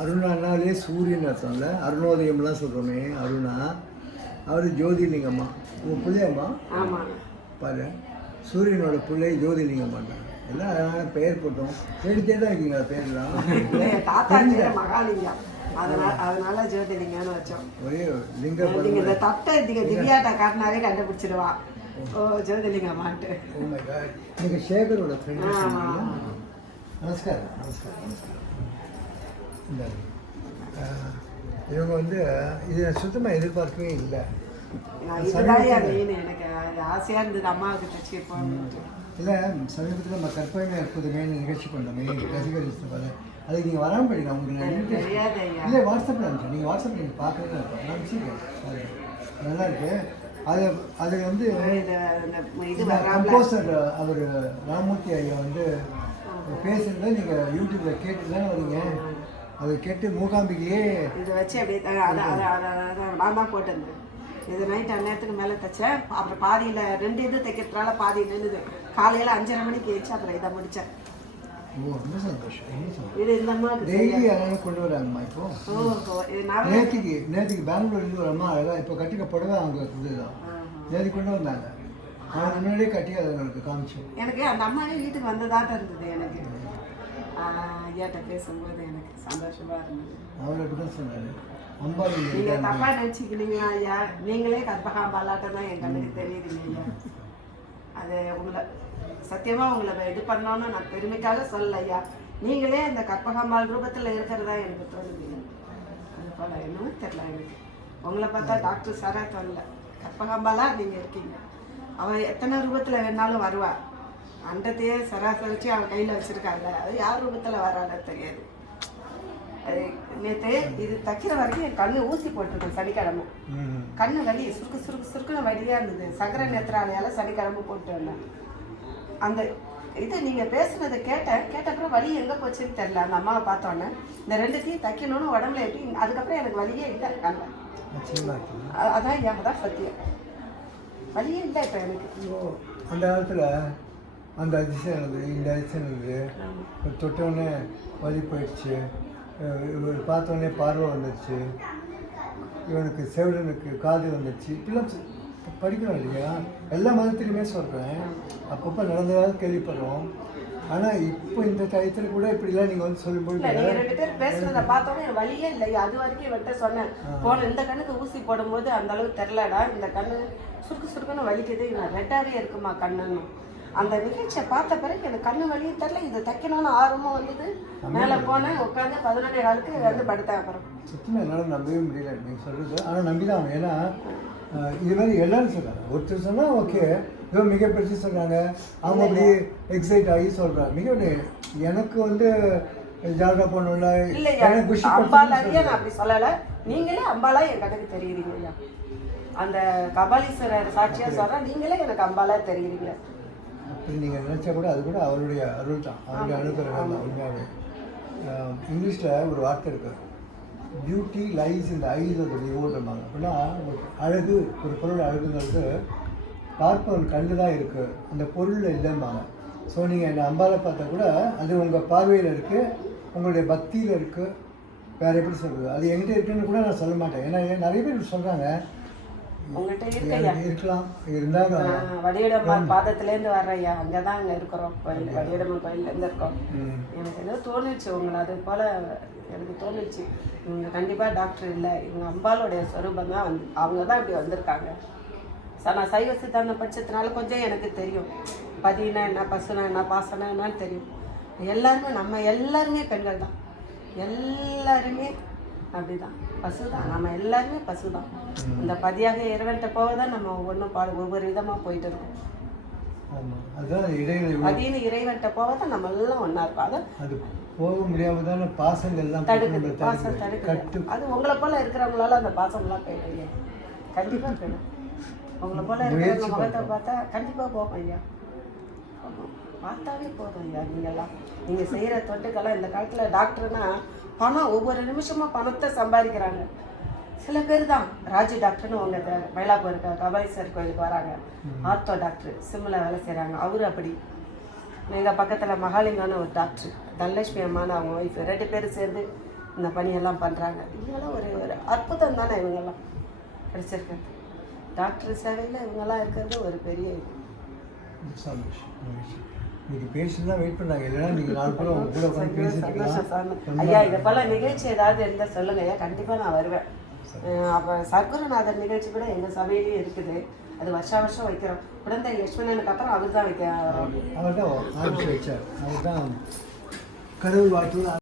அருணானாலே சூரியன் அர்த்தம்ல, அருணோதயம்லாம் சொல்கிறோமே அருணா, அவர் ஜோதிலிங்கம்மா. உங்கள் பிள்ளையம்மா? ஆமாம். பாரு, சூரியனோட பிள்ளை ஜோதிலிங்கம்மாண்டா. எல்லாம் அழகான பெயர் போட்டோம். தேடித்தே தான் இருக்கீங்களா பேர்லாம்? தாத்தா மகாலிங்கம், அதனால ஜோதிலிங்கம்னு வச்சோம். ஒரே லிங்கம். நீங்கள் இந்த தட்டை திவ்யாட்டா காட்டினாவே கண்டுபிடிச்சிடுவா. ஓ ஜோதிலிங்கம்மான்ட்டு. Oh my God. நீங்கள் சேகரோட ஃப்ரெண்ட். நமஸ்காரம். நமஸ்காரம். நமஸ்காரம். இந்த இவங்க வந்து இது சுத்தமாக எதிர்பார்க்கவே இல்லை. எனக்கு ஆசையாக இருந்தது அம்மாவுக்கு தச்சு போகணுன்ட்டு. இல்லை, சமீபத்தில் நம்ம கற்பனை எப்போதுமே நிகழ்ச்சி பண்ணோமே ரசிகர் பாரு, அதுக்கு நீங்கள் வராமல் படிங்க. உங்களுக்கு நான் இல்லை வாட்ஸ்அப்பில் அனுப்பிச்சேன். நீங்கள் வாட்ஸ்அப்பில் நீங்கள் பார்க்கறதா இருக்கும். நான் வச்சுருக்கேன். நல்லா இருக்கு. அது வந்து கம்போசர் அவர் ராமூர்த்தி ஐயா வந்து பேசுகிறத நீங்கள் யூடியூப்பில் கேட்டு தானே வரீங்க. அதை கேட்டு மூகாம்பிகையே இதை வச்சு அப்படியே நான் தான் போட்டிருந்தேன். இது நைட் அந்நேரத்துக்கு மேலே தைச்சேன். அப்புறம் பாதியில் 2 இது தைக்கிறதுனால பாதி நின்றுது. காலையில் 5:30 மணிக்கு வச்சு அப்புறம் இதை முடித்தேன். ஓ, ரொம்ப சந்தோஷம். இது இந்த அம்மாவுக்கு டெய்லி யாராவது கொண்டு வராங்கம்மா இப்போ. ஓஹோ. நேற்றுக்கு பெங்களூர்லேருந்து ஒரு அம்மா அழகாக இப்போ கட்டிக்க புடவை அவங்க இதுதான் நேற்றுக்கு கொண்டு வந்தாங்க. நான் முன்னாடியே கட்டி அதை உங்களுக்கு காமிச்சோம். எனக்கு அந்த அம்மாவே வீட்டுக்கு வந்ததாக இருந்தது. எனக்கு ஐயாட்ட பேசும்போது எனக்கு சந்தோஷமாக இருந்தது. அவர் அப்படி தான் சொன்னார். அம்பா நீங்கள் தப்பாக நினச்சிக்கிறீங்களா ஐயா? நீங்களே கற்பகாம்பாலாட்டம் தான் என் கண்ணுக்கு தெரியுதுங்க ஐயா. அது உங்களை சத்தியமாக உங்களை இது பண்ணோன்னு நான் பெருமைக்காக சொல்லலை ஐயா. நீங்களே அந்த கற்பகாம்பாள் ரூபத்தில் இருக்கிறதா எனக்கு தோணுது. அது போல் என்னமோ தெரில எனக்கு. உங்களை பார்த்தா டாக்டர் சாரா தோணல, கற்பகாம்பாலாக நீங்கள் இருக்கீங்க. அவள் எத்தனை ரூபத்தில் வேணாலும் வருவாள். அண்டத்தையே சராசரிச்சு அவன் கையில் வச்சுருக்காங்க. அது யார் ரூபத்தில் வரான்னு தெரியாது. அது நேற்று இது தைக்கிற வரைக்கும் என் கண்ணு ஊசி போட்டிருக்கேன். சனிக்கிழமை கண்ணு வலி சுருக்குன்னு வலியாக இருந்தது. சக்கரை நேத்திராலையால் சனிக்கிழமை போட்டு வந்தேன். அந்த இதை நீங்கள் பேசுனதை கேட்டப்புறம் வலி எங்கே போச்சுன்னு தெரில. அந்த அம்மாவை பார்த்தோன்னே இந்த 2த்தையும் தைக்கணும்னு உடம்புல எப்படி, அதுக்கப்புறம் எனக்கு வலியே இல்லை கண்ணில். அதான் ஏன் தான் சத்தியம், வலியே இல்லை இப்போ எனக்கு. அந்த காலத்தில் அந்த அதிசயம் இருந்தது, இந்த அதிசயம் இருந்தது. தொட்டோடனே வலி போயிடுச்சு, இவர் பார்த்தோன்னே பார்வை வந்துடுச்சு, இவனுக்கு செவிடனுக்கு காது வந்துடுச்சு. இப்படிலாம் படிக்கிறோம் இல்லையா? எல்லா மதத்துலையுமே சொல்கிறேன். அப்பப்போ நடந்ததாக கேள்விப்படுறோம். ஆனால் இப்போ இந்த டயத்தில் கூட இப்படிலாம் நீங்கள் வந்து சொல்லும்போது 2 பேர் பேசுனதை பார்த்தோன்னே வலியே இல்லை. அது வரைக்கும் இவன்கிட்ட சொன்னேன், போன இந்த கண்ணுக்கு ஊசி போடும்போது அந்த அளவுக்கு தெரிலடா, இந்த கண்ணு சுருக்குன்னு வலிக்குது, நான் ரெட்டாகவே இருக்குமா கண்ணுன்னு. அந்த நிகழ்ச்சியை பார்த்த பிறகு எனக்கு கண்ணு வலியே தெரில. இது தைக்கணும்னு ஆர்வமும் வந்தது. மேலே போனேன், உட்காந்து 11 காலுக்கு வந்து படுத்தேன். அப்புறம் சுத்தமாக என்னால் நம்பவே முடியல நீங்கள் சொல்கிறது. ஆனால் நம்பி தான். ஏன்னா இது மாதிரி எல்லோரும் சொல்கிறாங்க. ஒருத்தர் சொன்னால் ஓகே, ஏதோ மிக பெருசு சொல்கிறாங்க, அவங்க அப்படி எக்ஸைட் ஆகி சொல்கிறாங்க. மிக எனக்கு வந்து ஜாலியாக போகணும்ல அம்பாலாரியா நான் அப்படி சொல்லலை. நீங்களே அம்பாலா என் கணக்கு தெரியுறீங்க ஐயா. அந்த கபாலீஸ்வரர் சாட்சியாக சொல்கிறேன், நீங்களே எனக்கு அம்பாலா தெரியுறீங்க. அப்படி நீங்கள் நினச்சா கூட அது கூட அவருடைய அருள் தான், அவருடைய அனுகிரகம் தான். உண்மையாகவே இங்கிலீஷில் ஒரு வார்த்தை இருக்குது, பியூட்டி லைஸ் இந்த ஐஸ் ஆஃப் தி பிஹோல்டர். அப்படின்னா அழகு, ஒரு பொருள் அழகுங்கிறது பார்ப்பவன் கண்டு தான் இருக்குது, அந்த பொருளில் இல்லைம்பாங்க. ஸோ நீங்கள் என்னை அம்பாவை பார்த்தா கூட அது உங்கள் பார்வையில் இருக்குது, உங்களுடைய பக்தியில் இருக்குது. வேறு எப்படி சொல்கிறது, அது எங்கிட்ட இருக்குன்னு கூட நான் சொல்ல மாட்டேன். ஏன்னா நிறைய பேர் சொல்கிறாங்க இருக்கலாம், இருந்தாலும் வடிவடம்மன் பாதத்துலேருந்து வர்றையா, அங்கே தான் அங்கே இருக்கிறோம். கோயில் வடிவடம்மன் கோயிலேருந்து இருக்கோம். எனக்கு ஏதோ தோணுச்சு உங்களை, அது போல் எனக்கு தோணுச்சு. இவங்க கண்டிப்பாக டாக்டர் இல்லை, இவங்க அம்பாளுடைய ஸ்வரூபம் தான் அவங்க தான் இப்படி வந்திருக்காங்க. நான் சைவ சித்தாந்தம் படித்ததுனால கொஞ்சம் எனக்கு தெரியும். பதினா என்ன, பசுனா என்ன, பாசனா என்னன்னு தெரியும். எல்லாருமே நம்ம எல்லாருமே பெண்கள் தான், எல்லாருமே அப்படிதான், பசு தான். நம்ம எல்லாருமே பசு தான். இந்த பதியாக இறைவன்ட்ட போக தான் நம்ம ஒவ்வொன்றும் ஒவ்வொரு விதமாக போயிட்டு இருக்கோம். பதின்னு இறைவன்ட்ட போக தான் நம்ம எல்லாம் ஒன்றா இருக்கோம். அது போக முடியாமல் தானே பாசங்கள்லாம் தடுக்குது, பாசம் தடுக்குது. அது உங்களை போல் இருக்கிறவங்களால அந்த பாசம்லாம் போயிடுங்க. கண்டிப்பாக போயிடும். உங்களை போல் இருக்கிறவங்க முகத்தை பார்த்தா கண்டிப்பாக போகும் ஐயா. பார்த்தாவே போதும் ஐயா. நீங்கள் செய்கிற தொட்டுக்கெல்லாம் இந்த காலத்தில் டாக்டர்னா பணம், ஒவ்வொரு நிமிஷமாக பணத்தை சம்பாதிக்கிறாங்க. சில பேர் தான் ராஜு டாக்டர்னு உங்கள் மயிலாப்பூர் கபாலீஸ்வரர் கோயிலுக்கு வராங்க. ஆர்த்தோ டாக்டர் சிம்மில் வேலை செய்கிறாங்க. அவரு அப்படி. எங்கள் பக்கத்தில் மகாலிங்கம்னு ஒரு டாக்டர், தனலட்சுமி அம்மான்னு அவங்க ஒய்ஃப், 2 பேரும் சேர்ந்து இந்த பணியெல்லாம் பண்ணுறாங்க. இவங்கெல்லாம் ஒரு ஒரு அற்புதம் தானே இவங்கெல்லாம் கிடைச்சிருக்கு. டாக்டர் சேவையில் இவங்கெல்லாம் இருக்கிறது ஒரு பெரிய சந்தோஷம். இன்னைக்கு பேசிட்டு தான் வெயிட் பண்ணாங்க, இல்லைன்னா நீங்கள் 4 பேரும் அவங்க கூட உட்காந்து பேசிட்டு இருக்கலாம். ஐயா இதை போல நிகழ்ச்சி ஏதாவது இருந்தால் சொல்லுங்க ஐயா, கண்டிப்பாக நான் வருவேன். அப்போ சர்க்குருநாதர் நிகழ்ச்சி கூட எங்கள் சபையிலேயே இருக்குது. அது வருஷம் வைக்கிறோம். குழந்தை லட்சுமணனுக்கு அப்புறம் அவர் தான் வைக்க அவர் தான் ஆரம்பிச்சு வச்சார். அவர் தான் கடவுள் வாழ்த்து